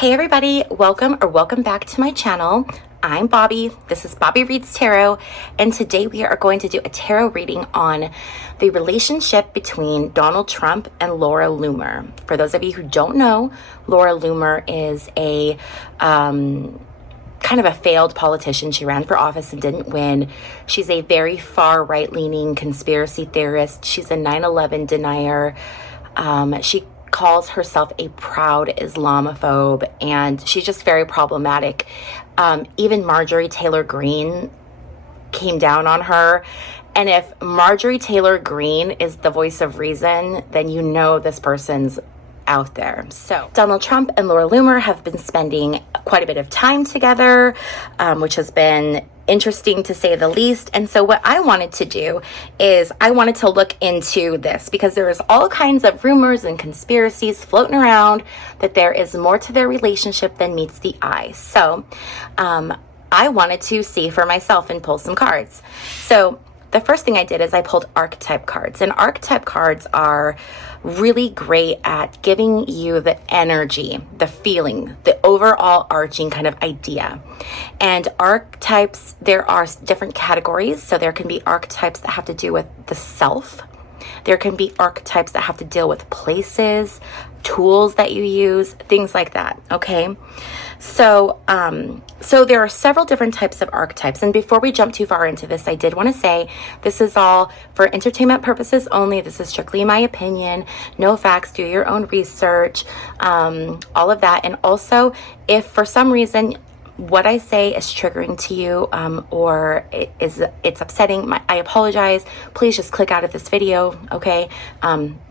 Hey everybody, welcome back to my channel. I'm Bobbie. This is Bobbie Reads Tarot, and today we are going to do a tarot reading on the relationship between Donald Trump and Laura Loomer. For those of you who don't know, Laura Loomer is a kind of a failed politician. She ran for office and didn't win. She's a very far right-leaning conspiracy theorist. She's a 9/11 denier. She calls herself a proud Islamophobe, and she's just very problematic. Even Marjorie Taylor Greene came down on her. And if Marjorie Taylor Greene is the voice of reason, then you know this person's out there. So Donald Trump and Laura Loomer have been spending quite a bit of time together, which has been interesting to say the least. And so what I wanted to do is I wanted to look into this because there is all kinds of rumors and conspiracies floating around that there is more to their relationship than meets the eye. So I wanted to see for myself and pull some cards. So the first thing I did is I pulled archetype cards, and archetype cards are really great at giving you the energy, the feeling, the overall arching kind of idea. And archetypes, there are different categories. So there can be archetypes that have to do with the self. There can be archetypes that have to deal with places, tools that you use, things like that, okay? So there are several different types of archetypes. And before we jump too far into this, I did want to say this is all for entertainment purposes only. This is strictly my opinion. No facts. Do your own research, all of that. And also, if for some reason what I say is triggering to you or it's upsetting, I apologize. Please just click out of this video, okay?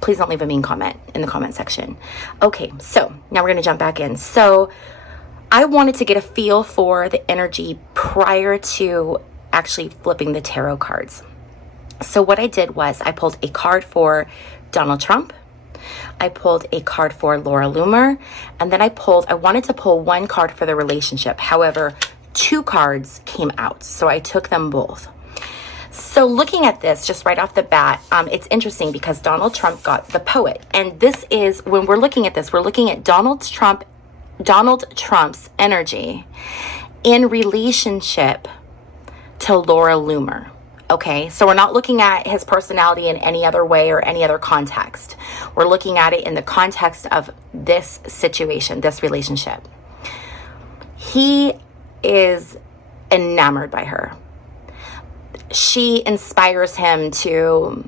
Please don't leave a mean comment in the comment section. Okay, so now we're going to jump back in. So I wanted to get a feel for the energy prior to actually flipping the tarot cards. So what I did was I pulled a card for Donald Trump. I pulled a card for Laura Loomer, and then I wanted to pull one card for the relationship. However, two cards came out, so I took them both. So looking at this just right off the bat, it's interesting because Donald Trump got the Poet. And this is, when we're looking at this, we're looking at Donald Trump's energy in relationship to Laura Loomer. Okay, so we're not looking at his personality in any other way or any other context. We're looking at it in the context of this situation, this relationship. He is enamored by her. She inspires him to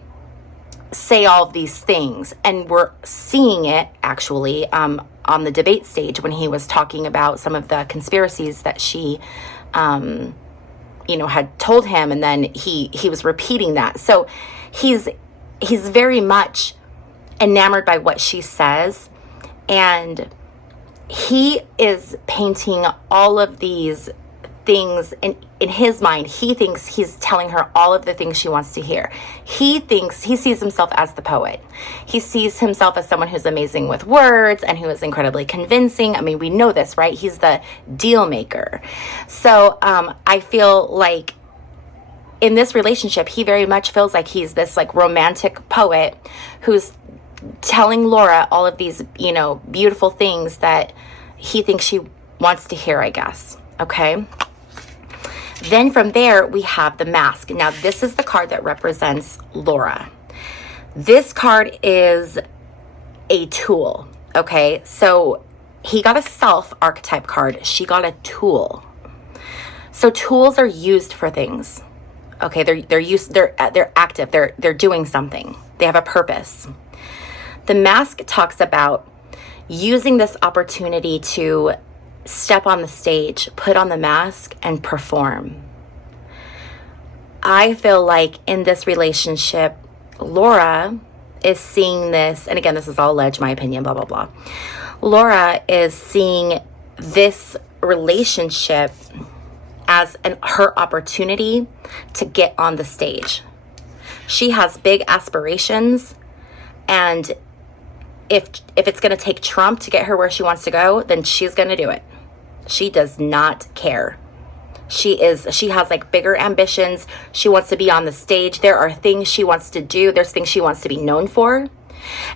say all of these things, and we're seeing it actually on the debate stage when he was talking about some of the conspiracies that she had told him, and then he was repeating that. So he's very much enamored by what she says, and he is painting all of these things in his mind. He thinks he's telling her all of the things she wants to hear. He sees himself as the poet. He sees himself as someone who's amazing with words and who is incredibly convincing. I mean, we know this, right? He's the deal maker. So I feel like in this relationship, he very much feels like he's this like romantic poet who's telling Laura all of these, beautiful things that he thinks she wants to hear, I guess. Okay. Then from there, we have the Mask. Now, this is the card that represents Laura. This card is a tool, okay? So he got a self archetype card. She got a tool. So tools are used for things, okay? They're active. They're doing something. They have a purpose. The Mask talks about using this opportunity to step on the stage, put on the mask, and perform. I feel like in this relationship, Laura is seeing this, and again, this is all alleged, my opinion, blah, blah, blah. Laura is seeing this relationship as her opportunity to get on the stage. She has big aspirations, and if it's going to take Trump to get her where she wants to go, then she's going to do it. She does not care. She has like bigger ambitions. She wants to be on the stage. There are things she wants to do. There's things she wants to be known for.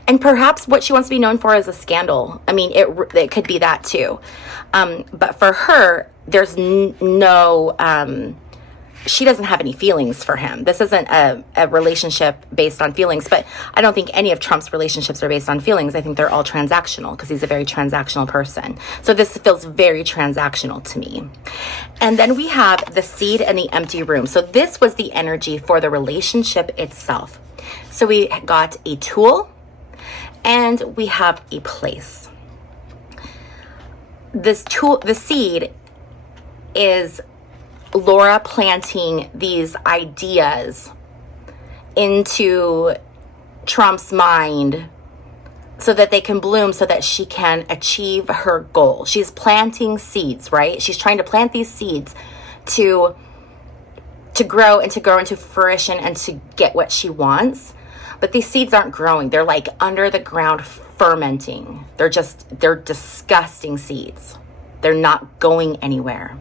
And perhaps what she wants to be known for is a scandal. I mean, it could be that too. But for her, there's no, she doesn't have any feelings for him. This isn't a relationship based on feelings, but I don't think any of Trump's relationships are based on feelings. I think they're all transactional because he's a very transactional person. So this feels very transactional to me. And then we have the seed and the empty room. So this was the energy for the relationship itself. So we got a tool and we have a place. This tool, the seed, is Laura planting these ideas into Trump's mind so that they can bloom, so that she can achieve her goal. She's planting seeds, right? She's trying to plant these seeds to grow and to grow into fruition and to get what she wants. But these seeds aren't growing. They're like under the ground fermenting. They're disgusting seeds. They're not going anywhere.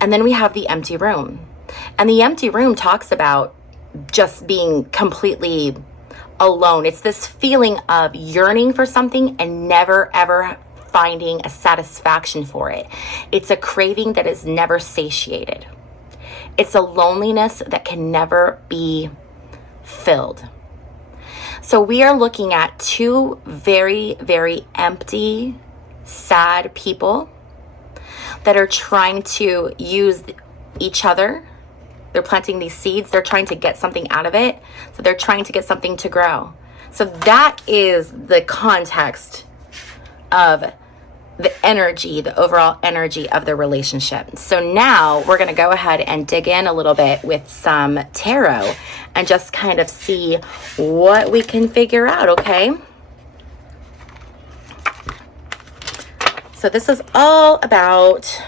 And then we have the empty room. And the empty room talks about just being completely alone. It's this feeling of yearning for something and never, ever finding a satisfaction for it. It's a craving that is never satiated. It's a loneliness that can never be filled. So we are looking at two very, very empty, sad people that are trying to use each other. They're planting these seeds. They're trying to get something out of it. So they're trying to get something to grow. So that is the context of the energy, the overall energy of the relationship. So now we're going to go ahead and dig in a little bit with some tarot and just kind of see what we can figure out, okay? So this is all about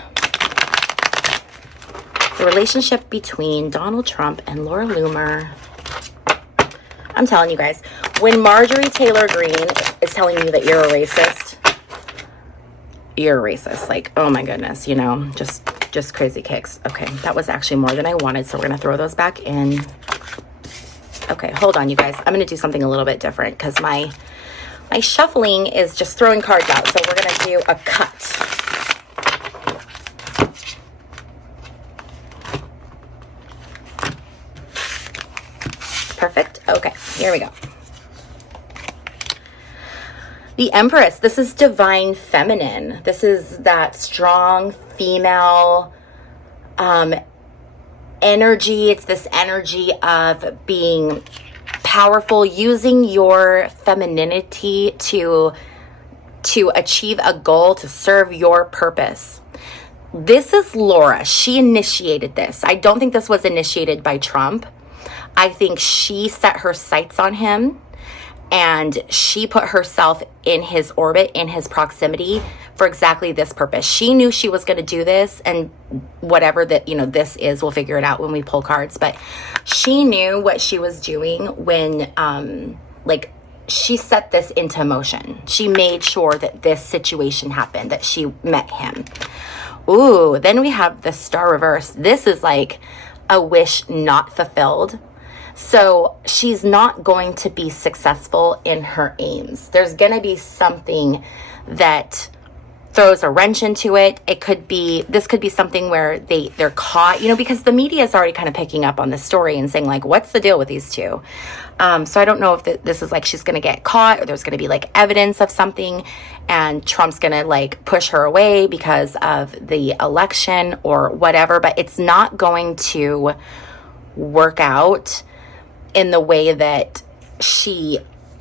the relationship between Donald Trump and Laura Loomer. I'm telling you guys, when Marjorie Taylor Greene is telling you that you're a racist, you're a racist. Like, oh my goodness, you know, just crazy kicks. Okay, that was actually more than I wanted, so we're going to throw those back in. Okay, hold on, you guys. I'm going to do something a little bit different because my shuffling is just throwing cards out. So we're going to do a cut. Perfect. Okay, here we go. The Empress. This is divine feminine. This is that strong female energy. It's this energy of being powerful, using your femininity to achieve a goal, to serve your purpose. This is Laura. She initiated this. I don't think this was initiated by Trump. I think she set her sights on him and she put herself in his orbit, in his proximity for exactly this purpose. She knew she was going to do this, and whatever that, you know, this is, we'll figure it out when we pull cards, but she knew what she was doing when, she set this into motion. She made sure that this situation happened, that she met him. Ooh, then we have the Star reverse. This is like a wish not fulfilled. So she's not going to be successful in her aims. There's going to be something that throws a wrench into it. This could be something where they're caught, you know, because the media is already kind of picking up on the story and saying like, what's the deal with these two? So I don't know if this is like she's going to get caught, or there's going to be like evidence of something and Trump's going to like push her away because of the election or whatever, but it's not going to work out in the way that she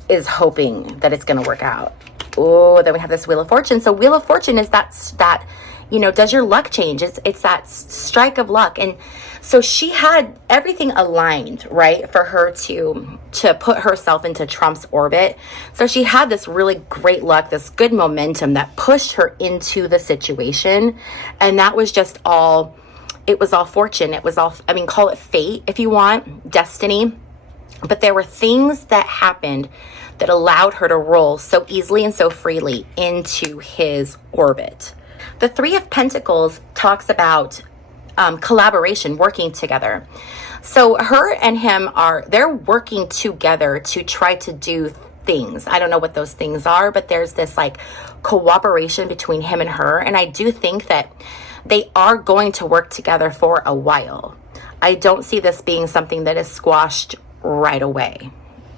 is hoping that it's going to work out. Oh, then we have this Wheel of Fortune. So Wheel of Fortune is that, you know, does your luck change? It's that strike of luck. And so she had everything aligned, right, for her to put herself into Trump's orbit. So she had this really great luck, this good momentum that pushed her into the situation. And that was just all, it was all fortune. It was all, I mean, call it fate if you want, destiny. But there were things that happened that allowed her to roll so easily and so freely into his orbit. The Three of Pentacles talks about collaboration, working together. So her and him they're working together to try to do things. I don't know what those things are, but there's this like cooperation between him and her. And I do think that they are going to work together for a while. I don't see this being something that is squashed right away.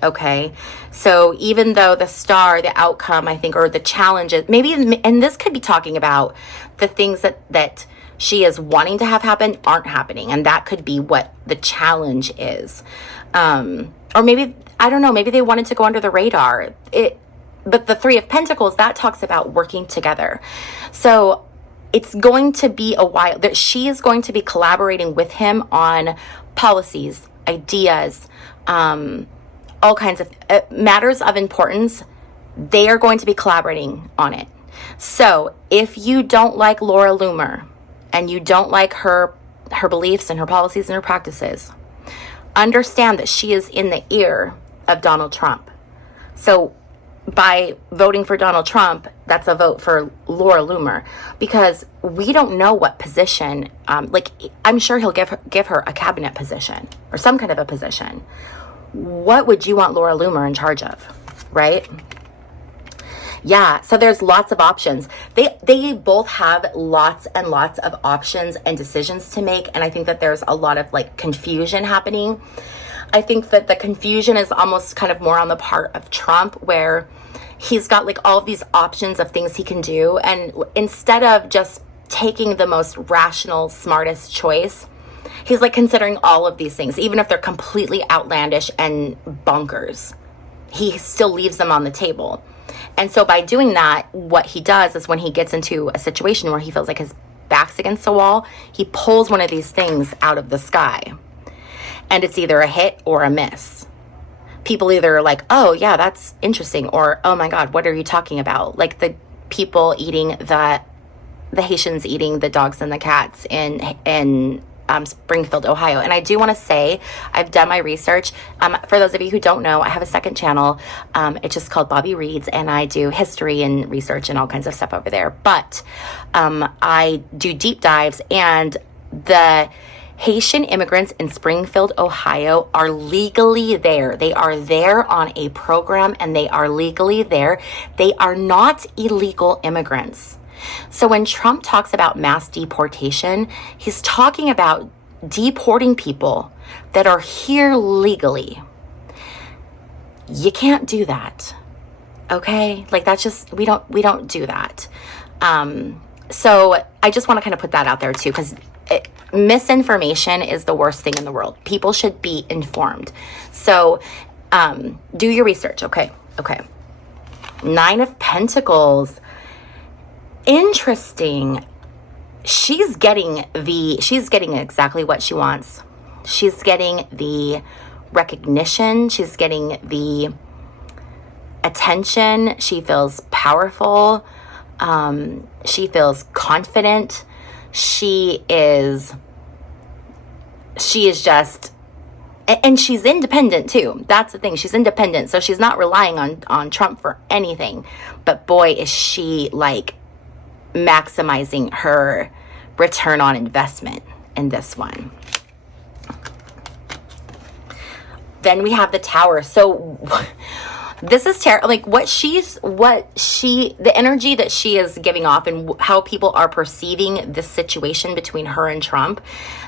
Okay. So even though the outcome, I think, or the challenges, maybe, and this could be talking about the things that she is wanting to have happen aren't happening. And that could be what the challenge is. Or maybe, I don't know, maybe they wanted to go under the radar. But the Three of Pentacles, that talks about working together. So it's going to be a while that she is going to be collaborating with him on policies, ideas, all kinds of matters of importance. They are going to be collaborating on it. So if you don't like Laura Loomer and you don't like her beliefs and her policies and her practices, understand that she is in the ear of Donald Trump. So by voting for Donald Trump, that's a vote for Laura Loomer, because we don't know what position, like I'm sure he'll give her a cabinet position or some kind of a position. What would you want Laura Loomer in charge of, right? Yeah, so there's lots of options. They both have lots and lots of options and decisions to make, and I think that there's a lot of like confusion happening. I think that the confusion is almost kind of more on the part of Trump, where he's got like all of these options of things he can do, and instead of just taking the most rational, smartest choice, he's like considering all of these things, even if they're completely outlandish and bonkers. He still leaves them on the table. And so by doing that, what he does is when he gets into a situation where he feels like his back's against the wall, he pulls one of these things out of the sky. And it's either a hit or a miss. People either are like, oh yeah, that's interesting, or oh my God, what are you talking about? Like the people eating the Haitians eating the dogs and the cats in Springfield, Ohio. And I do want to say, I've done my research. For those of you who don't know, I have a second channel. It's just called Bobbie Reads, and I do history and research and all kinds of stuff over there. But I do deep dives, and the Haitian immigrants in Springfield, Ohio are legally there. They are there on a program, and they are legally there. They are not illegal immigrants. So when Trump talks about mass deportation, he's talking about deporting people that are here legally. You can't do that. Okay? Like that's just, we don't do that. So I just want to kind of put that out there too, because misinformation is the worst thing in the world. People should be informed. So do your research. Okay. Nine of Pentacles. Interesting. She's getting exactly what she wants. She's getting the recognition. She's getting the attention. She feels powerful. She feels confident. She is just, and she's independent too. That's the thing. She's independent. So she's not relying on Trump for anything. But boy, is she like maximizing her return on investment in this one. Then we have the Tower. So this is terrible. Like the energy that she is giving off and how people are perceiving this situation between her and Trump,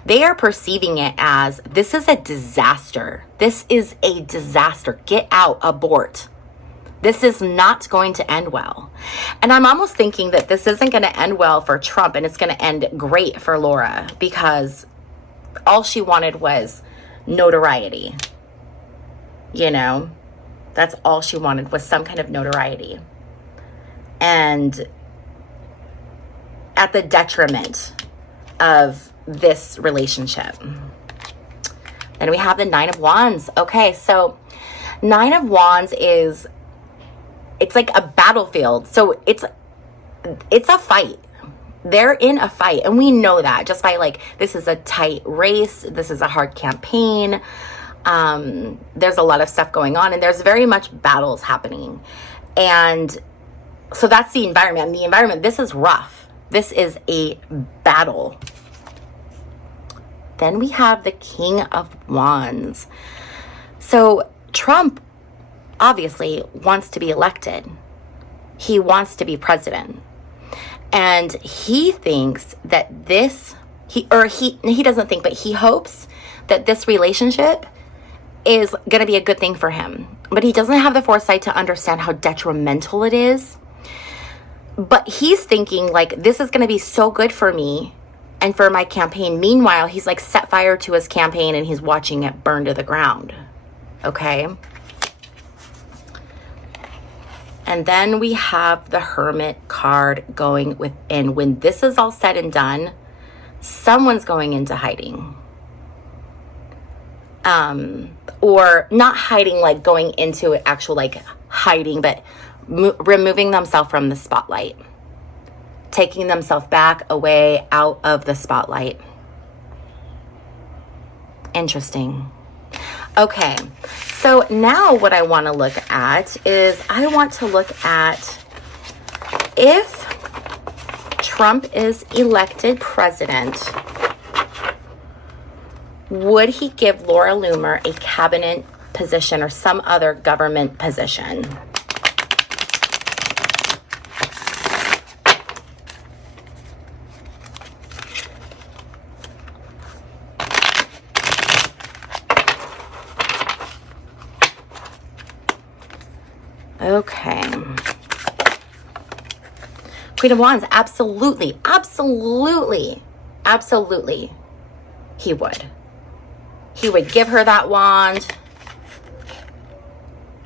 they are perceiving it as this is a disaster. This is a disaster. Get out, abort. This is not going to end well. And I'm almost thinking that this isn't going to end well for Trump, and it's going to end great for Laura, because all she wanted was notoriety. You know, that's all she wanted, was some kind of notoriety. And at the detriment of this relationship. Then we have the Nine of Wands. Okay, so Nine of Wands is, it's like a battlefield. So it's a fight. They're in a fight. And we know that just by like, this is a tight race. This is a hard campaign. There's a lot of stuff going on, and there's very much battles happening. And so that's the environment. The environment, this is rough. This is a battle. Then we have the King of Wands. So Trump obviously wants to be elected. He wants to be president. And he thinks that he doesn't think, but he hopes that this relationship is going to be a good thing for him. But he doesn't have the foresight to understand how detrimental it is. But he's thinking like, this is going to be so good for me and for my campaign. Meanwhile, he's like set fire to his campaign and he's watching it burn to the ground. Okay. And then we have the Hermit card going within. When this is all said and done, someone's going into hiding. Or not hiding, like going into actual like hiding, but removing themselves from the spotlight. Taking themselves back away out of the spotlight. Interesting. Okay, so now what I want to look at is I want to look at if Trump is elected president, would he give Laura Loomer a cabinet position or some other government position? Okay. Queen of Wands, absolutely, absolutely, absolutely, he would. He would give her that wand,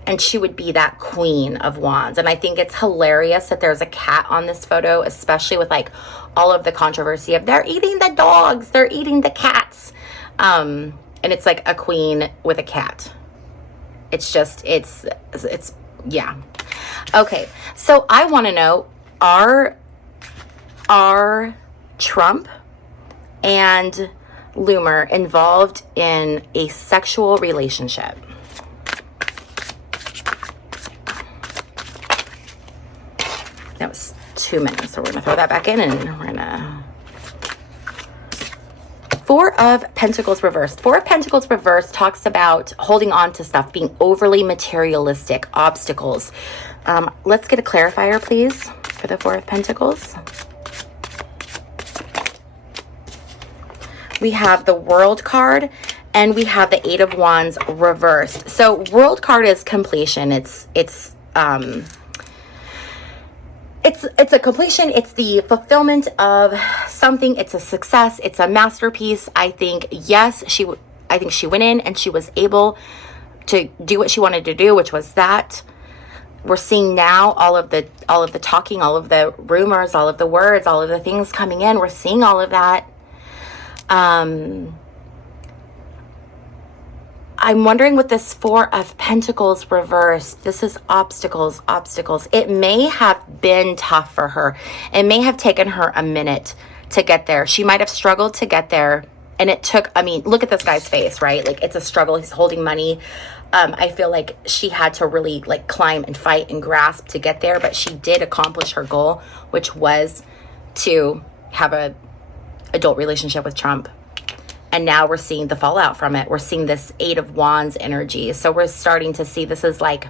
and she would be that Queen of Wands. And I think it's hilarious that there's a cat on this photo, especially with like all of the controversy of they're eating the dogs, they're eating the cats. And it's like a queen with a cat. It's just, it's yeah. Okay, so I want to know, are Trump and Loomer involved in a sexual relationship? That was 2 minutes, so we're gonna throw that back in and we're gonna... Four of Pentacles reversed. Four of Pentacles reversed talks about holding on to stuff, being overly materialistic, obstacles. Let's get a clarifier, please, for the Four of Pentacles. We have the World card and we have the Eight of Wands reversed. So World card is completion. It's a completion. It's the fulfillment of something. It's a success. It's a masterpiece. I think, yes, I think she went in and she was able to do what she wanted to do, which was that. We're seeing now all of the talking, all of the rumors, all of the words, all of the things coming in. We're seeing all of that. I'm wondering with this Four of Pentacles reversed, this is obstacles. It may have been tough for her. It may have taken her a minute to get there. She might have struggled to get there. And it took, I mean, look at this guy's face, right? Like, it's a struggle. He's holding money. I feel like she had to really like climb and fight and grasp to get there. But she did accomplish her goal, which was to have a adult relationship with Trump. And now we're seeing the fallout from it. We're seeing this Eight of Wands energy. So we're starting to see this is like,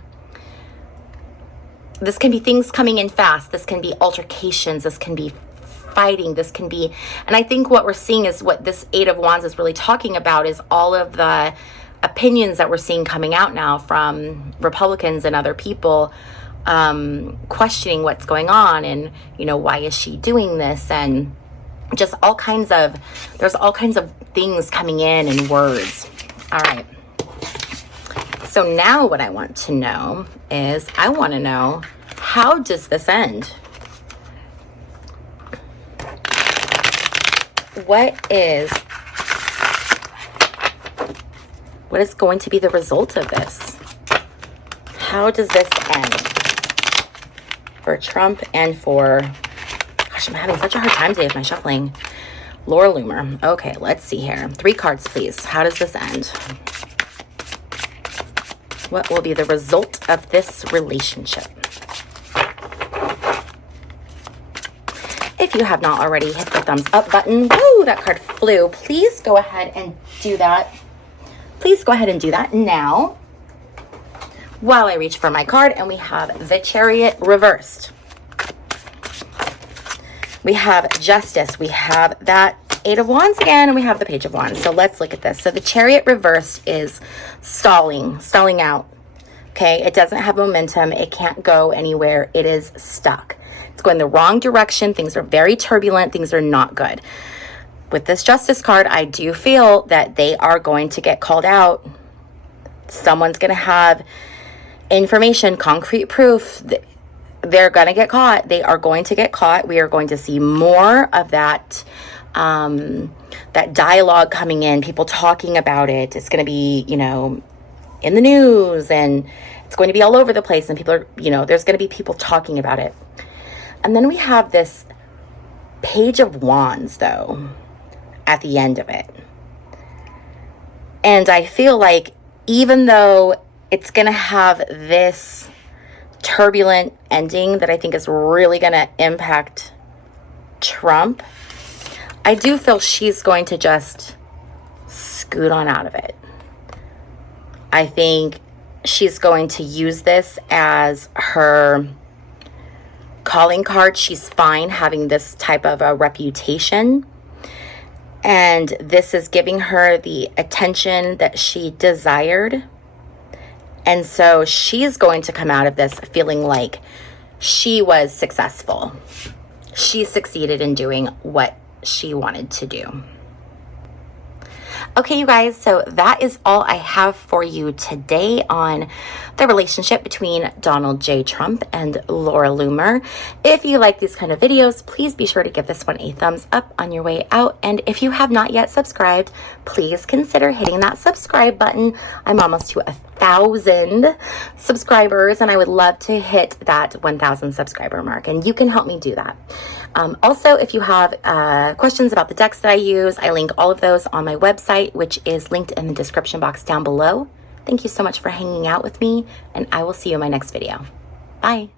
this can be things coming in fast. This can be altercations. This can be fighting. This can be, and I think what we're seeing is what this Eight of Wands is really talking about is all of the opinions that we're seeing coming out now from Republicans and other people questioning what's going on and, you know, why is she doing this? And just all kinds of, there's all kinds of things coming in words. All right. So now what I want to know is, I want to know, how does this end? What is going to be the result of this? How does this end for Trump and for... Gosh, I'm having such a hard time today with my shuffling. Laura Loomer. Okay, let's see here. 3 cards, please. How does this end? What will be the result of this relationship? If you have not already hit the thumbs up button, woo, that card flew. Please go ahead and do that. Please go ahead and do that now. while I reach for my card. And we have the Chariot reversed. We have Justice. We have that Eight of Wands again, and we have the Page of Wands. So let's look at this. So the Chariot reversed is stalling out. Okay, it doesn't have momentum. It can't go anywhere. It is stuck. It's going the wrong direction. Things are very turbulent. Things are not good. With this Justice card, I do feel that they are going to get called out. Someone's going to have information, concrete proof. They're going to get caught. They are going to get caught. We are going to see more of that, that dialogue coming in, people talking about it. It's going to be, you know, in the news, and it's going to be all over the place, and people are, you know, there's going to be people talking about it. And then we have this Page of Wands, though, at the end of it. And I feel like even though it's going to have this turbulent ending that I think is really going to impact Trump, I do feel she's going to just scoot on out of it. I think she's going to use this as her calling card. She's fine having this type of a reputation, and this is giving her the attention that she desired. And so she's going to come out of this feeling like she was successful. She succeeded in doing what she wanted to do. Okay, you guys, so that is all I have for you today on the relationship between Donald J. Trump and Laura Loomer. If you like these kind of videos, please be sure to give this one a thumbs up on your way out. And if you have not yet subscribed, please consider hitting that subscribe button. I'm almost to 1,000 subscribers, and I would love to hit that 1,000 subscriber mark, and you can help me do that. Also, if you have questions about the decks that I use, I link all of those on my website, which is linked in the description box down below. Thank you so much for hanging out with me, and I will see you in my next video. Bye.